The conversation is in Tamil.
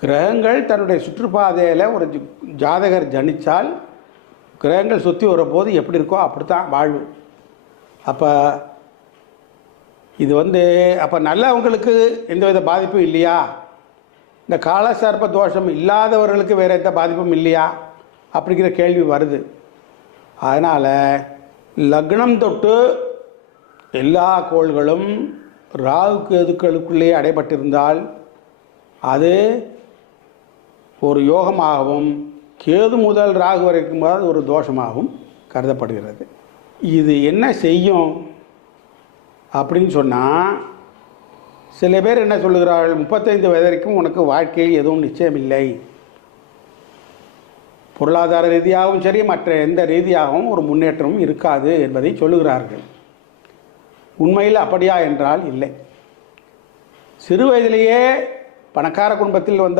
கிரகங்கள் தன்னுடைய சுற்றுப்பாதையில் ஒரு ஜாதகர் ஜனித்தால் கிரகங்கள் சுற்றி வரும்போது எப்படி இருக்கோ அப்படித்தான் வாழ்வு. அப்போ இது வந்து அப்போ நல்லவங்களுக்கு எந்த வித பாதிப்பும் இல்லையா? இந்த காலசர்ப்ப தோஷம் இல்லாதவர்களுக்கு வேறு எந்த பாதிப்பும் இல்லையா? அப்படிங்கிற கேள்வி வருது. அதனால் லக்னம் தொட்டு எல்லா கோள்களும் ராகு கேதுக்களுக்குள்ளேயே அடைபட்டிருந்தால் அது ஒரு யோகமாகவும் கேது முதல் ராகு வரைக்கும் போது ஒரு தோஷமாகவும் கருதப்படுகிறது. இது என்ன செய்யும்? அப்படின்னு சொன்னால் சில பேர் என்ன சொல்லுகிறார்கள்? முப்பத்தைந்து வயது வரைக்கும் உனக்கு வாழ்க்கையில் எதுவும் நிச்சயமில்லை. பொருளாதார ரீதியாகவும் சரி மற்ற எந்த ரீதியாகவும் ஒரு முன்னேற்றமும் இருக்காது என்பதை சொல்லுகிறார்கள். உண்மையில் அப்படியா என்றால் இல்லை. சிறு வயதிலேயே பணக்கார குடும்பத்தில் வந்த